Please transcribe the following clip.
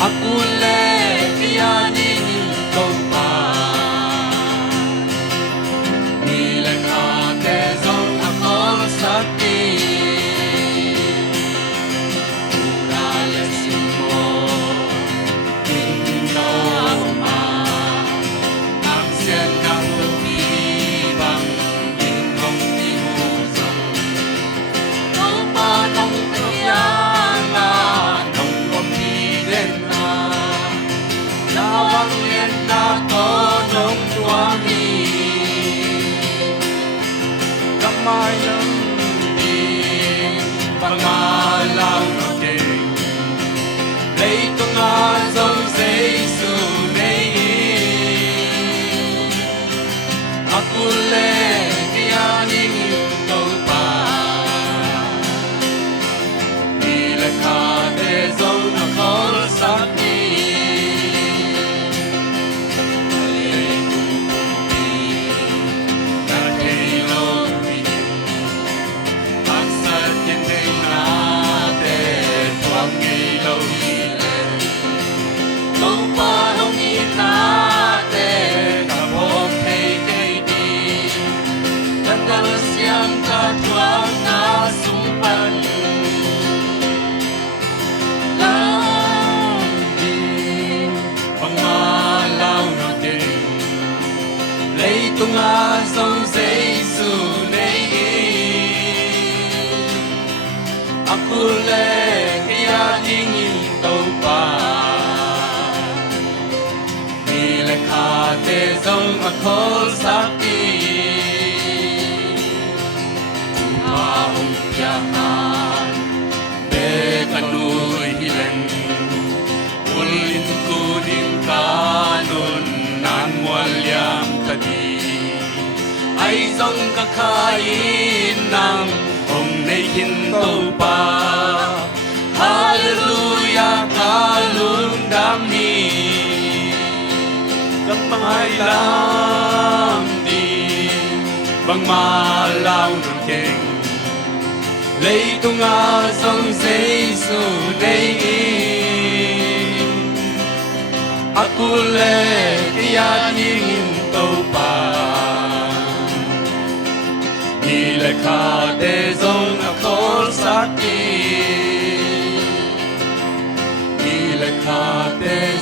Akulay kayanin ikaw pa. Nilikha desong ako sa atin. Uralasin mo, tinginaw ma. Ang siyang tubibang tingkong tinusong. Upanong kayangan ng pamilin na. Lawang lenta ko nung tuwangin. Kamay ng ding, pangalaw na ding. Leito nga som say sunayin. Akule kayaning ikaw pa. Nilikha desong ako sa atin. Leito nga som say sunayin. Akulay kayaning ikaw pa. Nilikha desong ako sa atin. Tumaong tiyahan, bekanu'y hiling. Ulin kuning kanon nan walyang tadi. Ay song kakain ng kung naihinto pa. Hallelujah, kalundami. Kapangailam din bang malaw ng king. Leito nga song say sunayin. Akulay kayaning ikaw pa. Nilikha desong ako sa atin. Nilikha desong